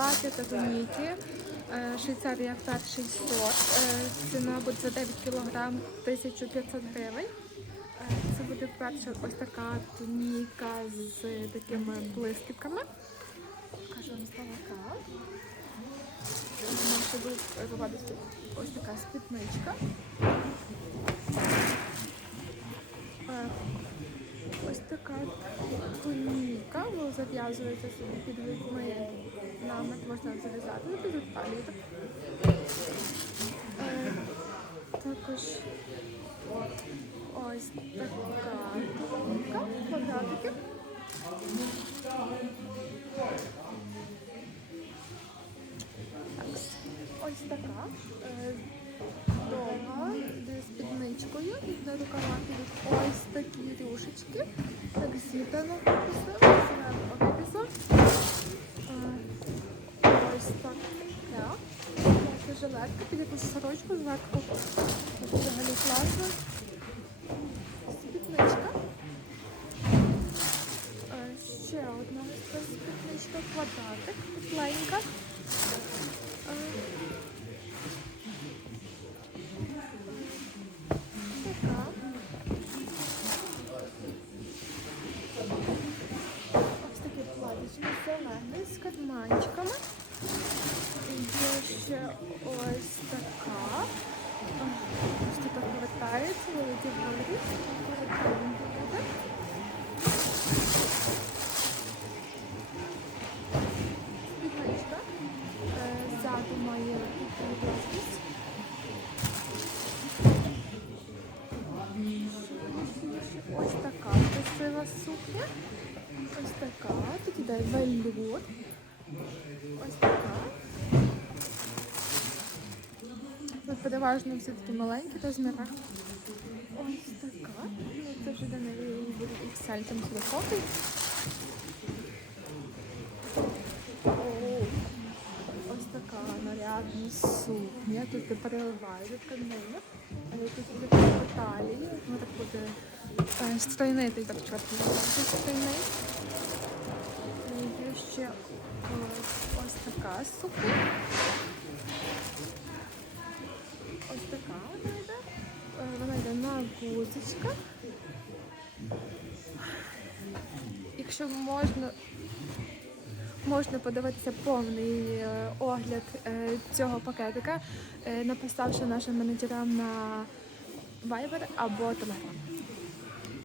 плаття та туніки. Е, Швейцарія перший сорт. Е, Ціна буде за 9 кг 1500 гривень. Е, Це буде перша ось така туніка з такими блискітками. Покажу вам здалека. Вона ще ось така спідничка. Е, Ось така туніка, ви зав'язуєте собі під вікми намет, можна зав'язати, ну, під Е, Також ось така туніка, квадратики. Так, ось така. е, Довга, з підничкою, і на рукава підуть ось такі рюшечки. Так зібрано написано, зверху написано. Е, Ось так. так. Це жилетка, під якусь сорочку зверху. Це взагалі класно. Спідничка. Ще одна ось спідничка, квадратик, тепленька. Ось таке платічко зелене з карманчиками. Ще ось така. Ось тут повертається, великі. Повертаємо буде. Е, Ззаду. Ось така красива сукня. Ось така. Тут іде велюр. Переважно всі такі маленькі розміри. Ось така. Ну, це вже неї буде XL там високий. Ось така нарядна сукня. Тут де переливає тканину. Е, Тут буде талії. Ну так буде е, стройнитий, так чорт стройний. Є ще ось така сукня. Гузочках. Якщо можна, можна подивитися повний е, огляд е, цього пакетика, е, написавши нашим менеджерам на Viber або Telegram.